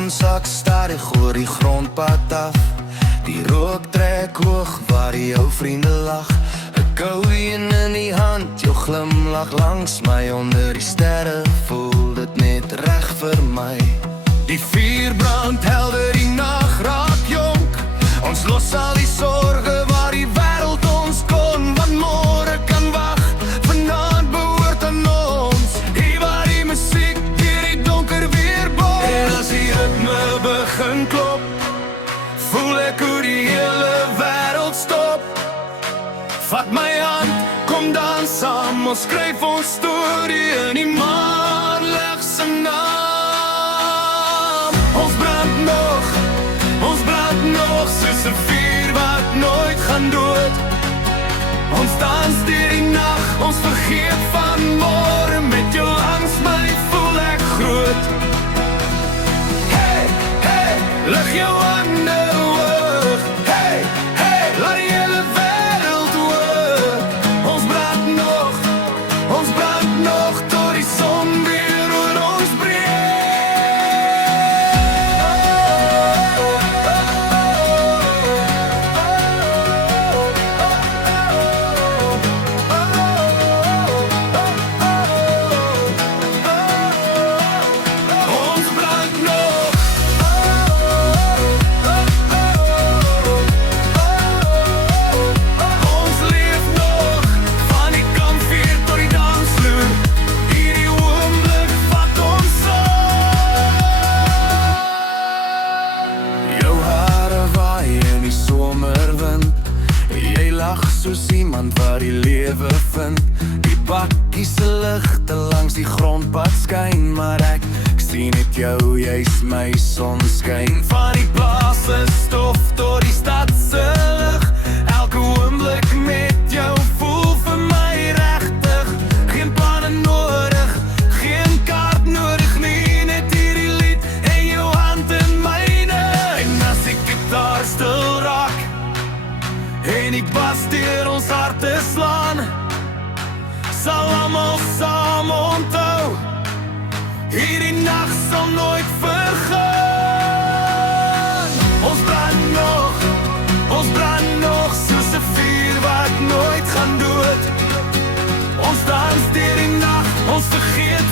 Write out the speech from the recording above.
Ons sak stadig oor die grondpad af. Die rook trek hoog waar jou vriende lag. Ek hou een in die hand, jou glimlach langs my. Onder die sterre voel dit net reg vir my. Die vuur brand helder, die nag raak jonk. Ons los al die sorge waar die wêreld ons kon. Want môre kan wag, vanaand behoort aan ons. Hier waar die musiek deur die donker weer boom. En as die ritme begin klop, voel ek hoe die hele wêreld stop. Vat my hand, kom dans saam. Ons skryf ons storie in die maanlig se naam. Ons brand nog soos 'n vuur wat nooit gaan dood. Ons dans deur die nag, ons vergeet van môre. Met jou langs my voel ek groot. Hey, hey, lig jou hande hoog. Hey, hey, laat die hele wêreld hoor. Ons brand nog tot die son weer oor ons soos iemand wat die lewe vind. Die bakkie se ligte langs die grondpad skyn. Maar ek sien net jou, jy's my sonskyn. Van die plaas se stof tot die stad se lig. Elke oomblik met jou voel vir my regtig. Geen planne nodig, geen kaart nodig nie. Net hierdie lied en jou hand in myne. En as die gitaar stil raak en die bas deur ons harte slaan, sal almal saam onthou, hierdie nag sal nooit vergaan. Ons brand nog soos 'n vuur wat nooit gaan dood. Ons dans deur die nag, ons vergeet